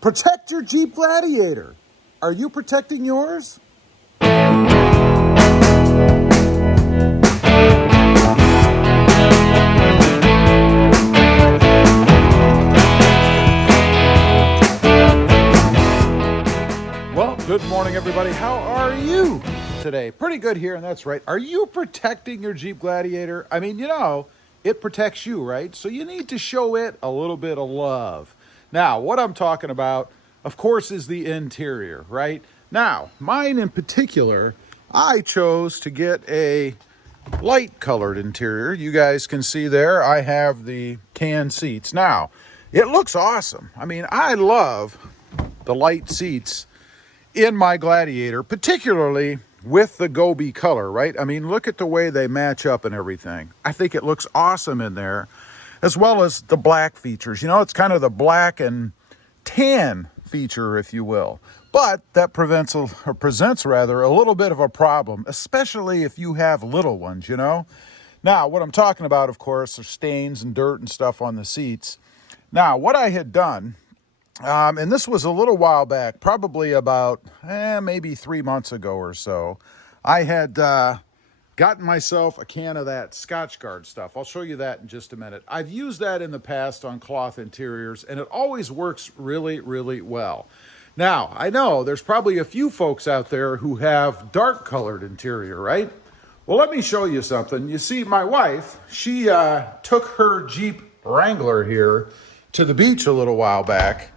Protect your Jeep Gladiator. Are you protecting yours? Well, good morning, everybody. How are you today? Pretty good here, and that's right. Are you protecting your Jeep Gladiator? I mean, it protects you, right? So you need to show it a little bit of love. Now, what I'm talking about, of course, is the interior, right? Now, mine in particular, I chose to get a light colored interior. You guys can see there, I have the tan seats. Now, it looks awesome. I mean, I love the light seats in my Gladiator, particularly with the Gobi color, right? I mean, look at the way they match up and everything. I think it looks awesome in there, as well as the black features. It's kind of the black and tan feature, if you will. But that presents a little bit of a problem, especially if you have little ones, Now, what I'm talking about, of course, are stains and dirt and stuff on the seats. Now, what I had done, and this was a little while back, probably about maybe 3 months ago or so, I had gotten myself a can of that Scotchgard stuff. I'll show you that in just a minute. I've used that in the past on cloth interiors, and it always works really, really well. Now, I know there's probably a few folks out there who have dark colored interior, right? Well, let me show you something. You see, my wife, she took her Jeep Wrangler here to the beach a little while back,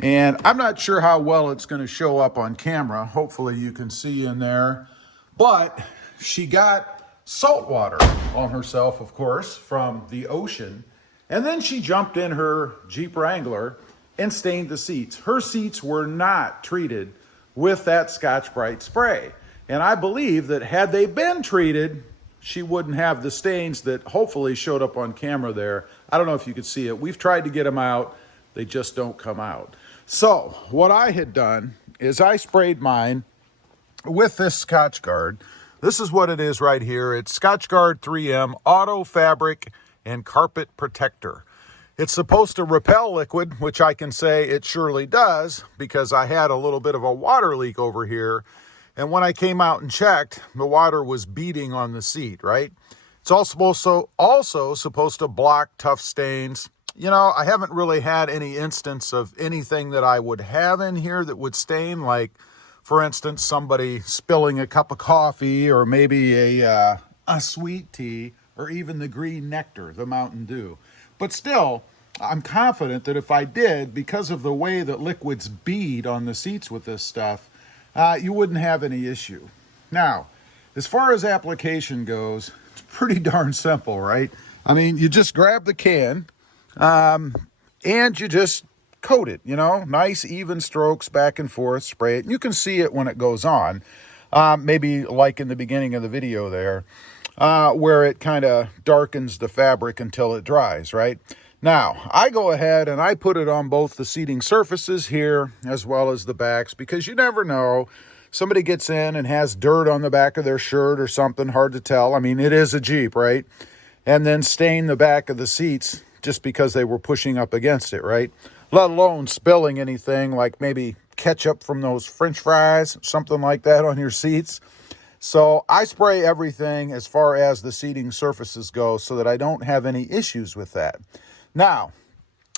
and I'm not sure how well it's going to show up on camera. Hopefully you can see in there. But she got salt water on herself, of course, from the ocean. And then she jumped in her Jeep Wrangler and stained the seats. Her seats were not treated with that Scotch-Brite spray. And I believe that had they been treated, she wouldn't have the stains that hopefully showed up on camera there. I don't know if you could see it. We've tried to get them out. They just don't come out. So what I had done is I sprayed mine with this Scotchgard. This is what it is right here. It's Scotchgard 3M Auto Fabric and Carpet Protector. It's supposed to repel liquid, which I can say it surely does, because I had a little bit of a water leak over here. And when I came out and checked, the water was beading on the seat, right? It's also supposed to block tough stains. I haven't really had any instance of anything that I would have in here that would stain, like, for instance, somebody spilling a cup of coffee, or maybe a sweet tea, or even the green nectar, the Mountain Dew. But still, I'm confident that if I did, because of the way that liquids bead on the seats with this stuff, you wouldn't have any issue. Now, as far as application goes, it's pretty darn simple, right? I mean, you just grab the can, and you just coat it, nice even strokes back and forth, spray it. You can see it when it goes on, maybe like in the beginning of the video there, where it kind of darkens the fabric until it dries, right? Now, I go ahead and I put it on both the seating surfaces here as well as the backs, because you never know. Somebody gets in and has dirt on the back of their shirt or something, hard to tell. I mean, it is a Jeep, right? And then stain the back of the seats just because they were pushing up against it, right? Let alone spilling anything like maybe ketchup from those French fries, something like that on your seats. So I spray everything as far as the seating surfaces go so that I don't have any issues with that. Now,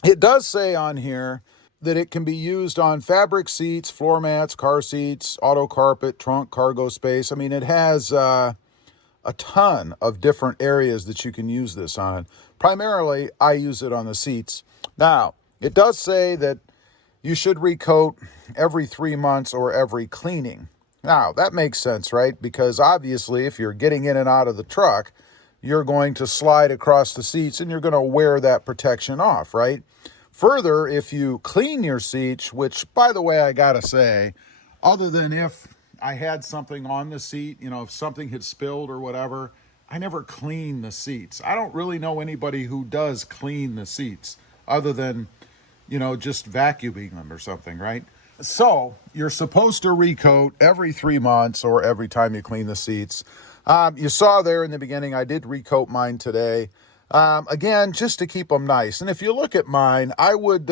it does say on here that it can be used on fabric seats, floor mats, car seats, auto carpet, trunk, cargo space. I mean, it has a ton of different areas that you can use this on. Primarily, I use it on the seats. Now, it does say that you should recoat every 3 months or every cleaning. Now, that makes sense, right? Because obviously, if you're getting in and out of the truck, you're going to slide across the seats and you're going to wear that protection off, right? Further, if you clean your seats, which, by the way, I gotta say, other than if I had something on the seat, if something had spilled or whatever, I never clean the seats. I don't really know anybody who does clean the seats other than, just vacuuming them or something, right? So you're supposed to recoat every 3 months or every time you clean the seats. You saw there in the beginning, I did recoat mine today. Again, just to keep them nice. And if you look at mine, I would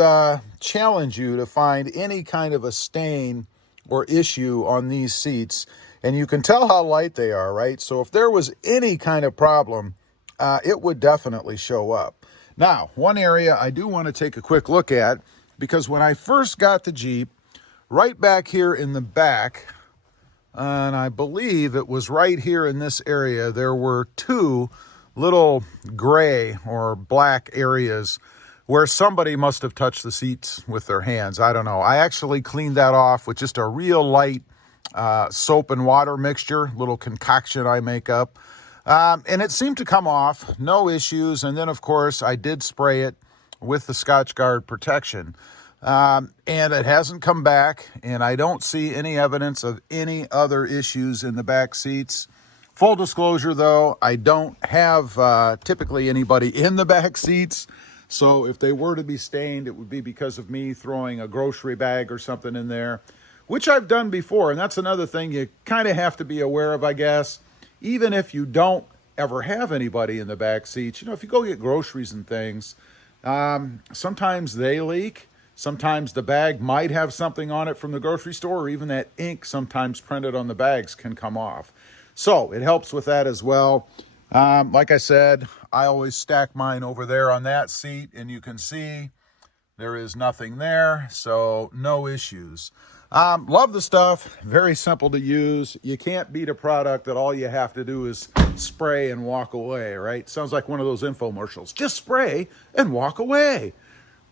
challenge you to find any kind of a stain or issue on these seats. And you can tell how light they are, right? So if there was any kind of problem, it would definitely show up. Now, one area I do want to take a quick look at, because when I first got the Jeep, right back here in the back, and I believe it was right here in this area, there were two little gray or black areas where somebody must have touched the seats with their hands. I don't know. I actually cleaned that off with just a real light soap and water mixture, little concoction I make up. And it seemed to come off, no issues. And then, of course, I did spray it with the Scotchgard protection. And it hasn't come back, and I don't see any evidence of any other issues in the back seats. Full disclosure, though, I don't have typically anybody in the back seats. So if they were to be stained, it would be because of me throwing a grocery bag or something in there, which I've done before. And that's another thing you kind of have to be aware of, I guess. Even if you don't ever have anybody in the back seats, if you go get groceries and things, sometimes they leak. Sometimes the bag might have something on it from the grocery store, or even that ink sometimes printed on the bags can come off. So it helps with that as well. Like I said, I always stack mine over there on that seat, and you can see there is nothing there, so no issues. Love the stuff. Very simple to use. You can't beat a product that all you have to do is spray and walk away, right? Sounds like one of those infomercials. Just spray and walk away.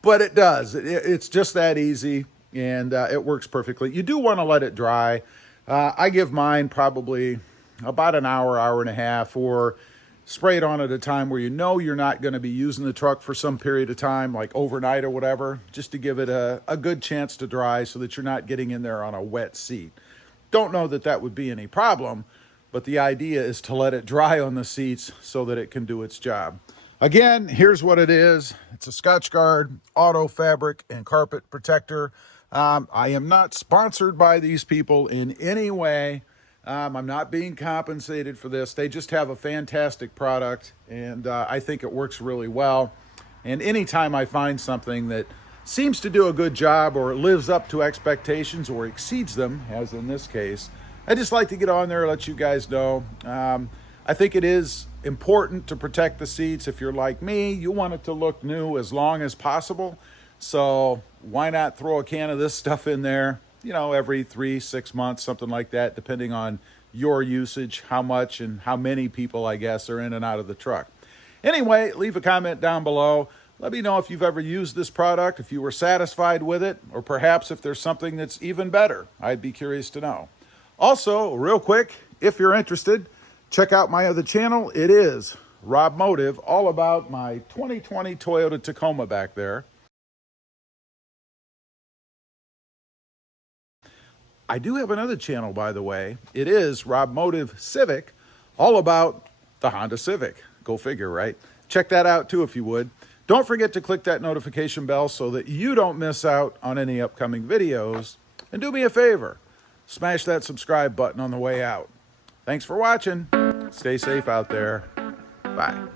But it does. It's just that easy, and it works perfectly. You do want to let it dry. I give mine probably about an hour, hour and a half, or spray it on at a time where you're not going to be using the truck for some period of time, like overnight or whatever, just to give it a good chance to dry so that you're not getting in there on a wet seat. Don't know that that would be any problem, but the idea is to let it dry on the seats so that it can do its job. Again, here's what it is. It's a Scotchgard auto fabric and carpet protector. I am not sponsored by these people in any way. I'm not being compensated for this. They just have a fantastic product, and I think it works really well. And anytime I find something that seems to do a good job, or lives up to expectations or exceeds them, as in this case, I just like to get on there and let you guys know. I think it is important to protect the seats. If you're like me, you want it to look new as long as possible. So why not throw a can of this stuff in there, every 3-6 months, something like that, depending on your usage, how much and how many people, I guess, are in and out of the truck. Anyway, leave a comment down below. Let me know if you've ever used this product, if you were satisfied with it, or perhaps if there's something that's even better. I'd be curious to know. Also, real quick, if you're interested, check out my other channel. It is Rob Motive, all about my 2020 Toyota Tacoma back there. I do have another channel, by the way. It is Rob Motive Civic, all about the Honda Civic. Go figure, right? Check that out too if you would. Don't forget to click that notification bell so that you don't miss out on any upcoming videos. And do me a favor, smash that subscribe button on the way out. Thanks for watching. Stay safe out there. Bye.